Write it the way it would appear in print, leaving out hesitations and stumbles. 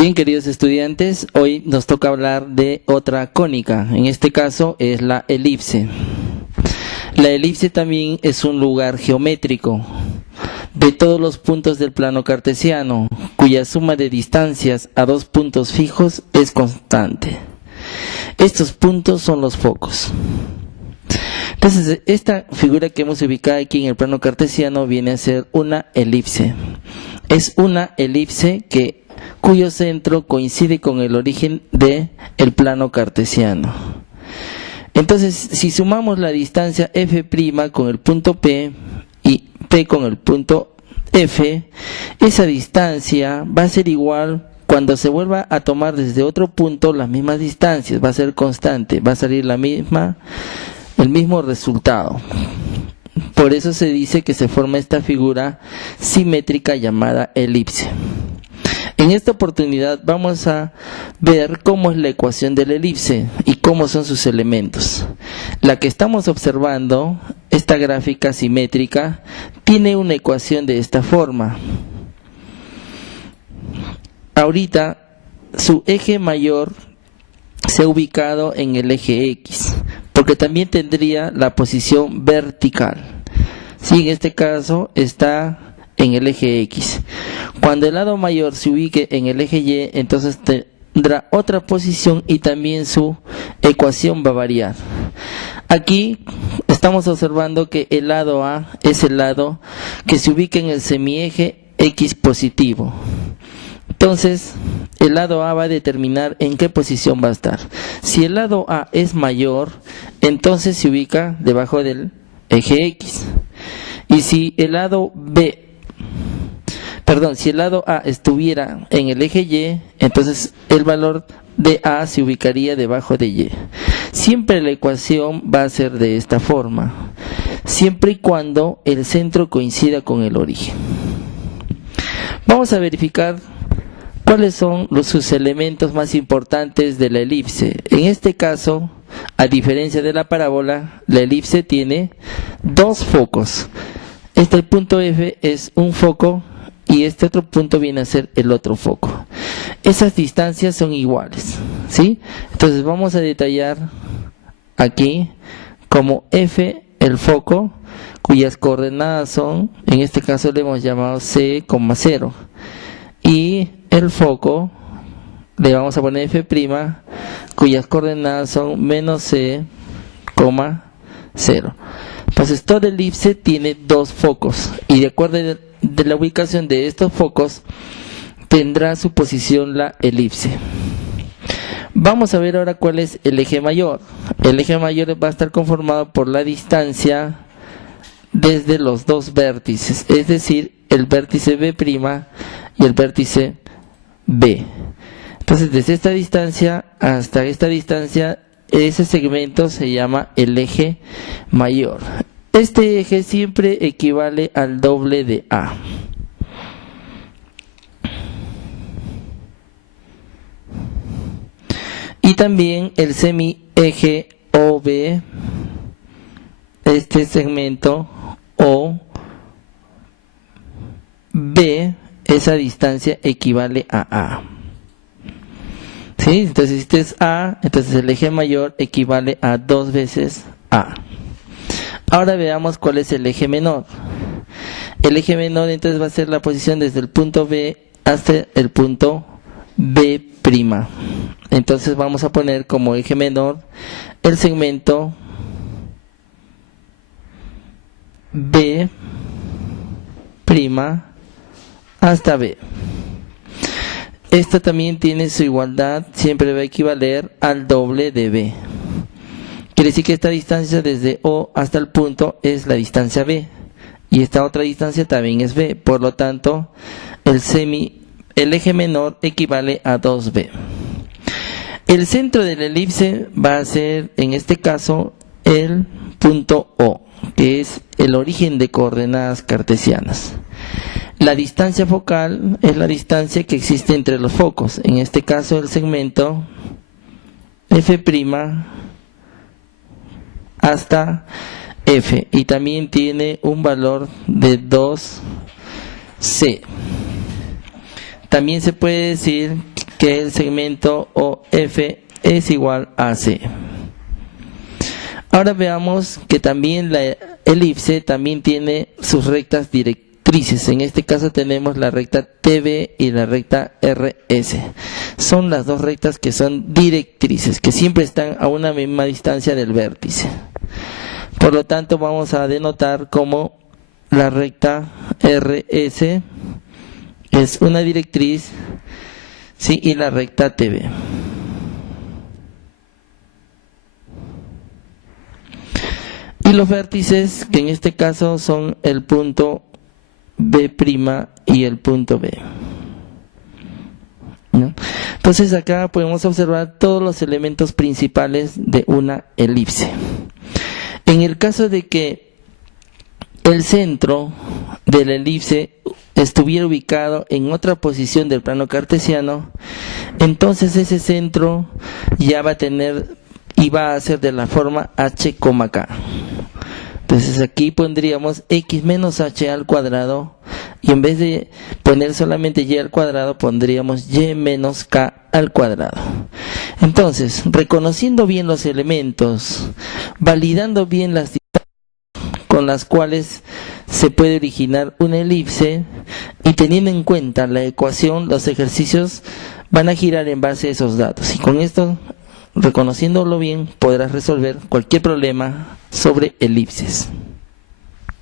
Bien, queridos estudiantes, hoy nos toca hablar de otra cónica, en este caso es la elipse. La elipse también es un lugar geométrico de todos los puntos del plano cartesiano, cuya suma de distancias a dos puntos fijos es constante. Estos puntos son los focos. Entonces, esta figura que hemos ubicado aquí en el plano cartesiano viene a ser una elipse. Es una elipse cuyo centro coincide con el origen del plano cartesiano. Entonces, si sumamos la distancia f' con el punto P y P con el punto F, esa distancia va a ser igual cuando se vuelva a tomar desde otro punto las mismas distancias, va a ser constante, va a salir el mismo resultado. Por eso se dice que se forma esta figura simétrica llamada elipse. En esta oportunidad vamos a ver cómo es la ecuación de la elipse y cómo son sus elementos. La que estamos observando, esta gráfica simétrica, tiene una ecuación de esta forma. Ahorita su eje mayor se ha ubicado en el eje X, porque también tendría la posición vertical. Sí, en este caso está en el eje X. Cuando el lado mayor se ubique en el eje Y, entonces tendrá otra posición y también su ecuación va a variar. Aquí estamos observando que el lado A es el lado que se ubica en el semieje X positivo. Entonces, el lado A va a determinar en qué posición va a estar. Si el lado A es mayor, entonces se ubica debajo del eje X. Y si el lado si el lado A estuviera en el eje Y, entonces el valor de A se ubicaría debajo de Y. Siempre la ecuación va a ser de esta forma, siempre y cuando el centro coincida con el origen. Vamos a verificar cuáles son sus elementos más importantes de la elipse. En este caso, a diferencia de la parábola, la elipse tiene dos focos. Este punto F es un foco y este otro punto viene a ser el otro foco. Esas distancias son iguales, ¿sí? Entonces vamos a detallar aquí como F el foco, cuyas coordenadas son, en este caso le hemos llamado C, 0. Y el foco le vamos a poner F', cuyas coordenadas son menos C, 0. Entonces toda elipse tiene dos focos y de acuerdo de la ubicación de estos focos tendrá su posición la elipse. Vamos a ver ahora cuál es el eje mayor. El eje mayor va a estar conformado por la distancia desde los dos vértices, es decir, el vértice B' y el vértice B. Entonces desde esta distancia hasta esta distancia, ese segmento se llama el eje mayor. Este eje siempre equivale al doble de A. Y también el semieje OB, este segmento OB, esa distancia equivale a A. ¿Sí? Entonces si este es A, entonces el eje mayor equivale a 2 veces A. Ahora veamos cuál es el eje menor. El eje menor entonces va a ser la posición desde el punto B hasta el punto B'. Entonces vamos a poner como eje menor el segmento B' hasta B. Esta también tiene su igualdad, siempre va a equivaler al doble de B. Quiere decir que esta distancia desde O hasta el punto es la distancia B. Y esta otra distancia también es B. Por lo tanto, el eje menor equivale a 2B. El centro de la elipse va a ser, en este caso, el punto O, que es el origen de coordenadas cartesianas. La distancia focal es la distancia que existe entre los focos. En este caso, el segmento F' hasta F. Y también tiene un valor de 2C. También se puede decir que el segmento OF es igual a C. Ahora veamos que también la elipse también tiene sus rectas directrices. En este caso tenemos la recta TB y la recta RS. Son las dos rectas que son directrices, que siempre están a una misma distancia del vértice. Por lo tanto, vamos a denotar como la recta RS es una directriz, ¿sí? Y la recta TB. Y los vértices, que en este caso son el punto B' y el punto B, ¿no? Entonces acá podemos observar todos los elementos principales de una elipse. En el caso de que el centro de la elipse estuviera ubicado en otra posición del plano cartesiano, entonces ese centro ya va a tener y va a ser de la forma h, k. Entonces aquí pondríamos x menos h al cuadrado, y en vez de poner solamente y al cuadrado pondríamos y menos k al cuadrado. Entonces, reconociendo bien los elementos, validando bien las distancias con las cuales se puede originar una elipse, y teniendo en cuenta la ecuación, los ejercicios van a girar en base a esos datos. Y con esto, reconociéndolo bien, podrás resolver cualquier problema sobre elipses.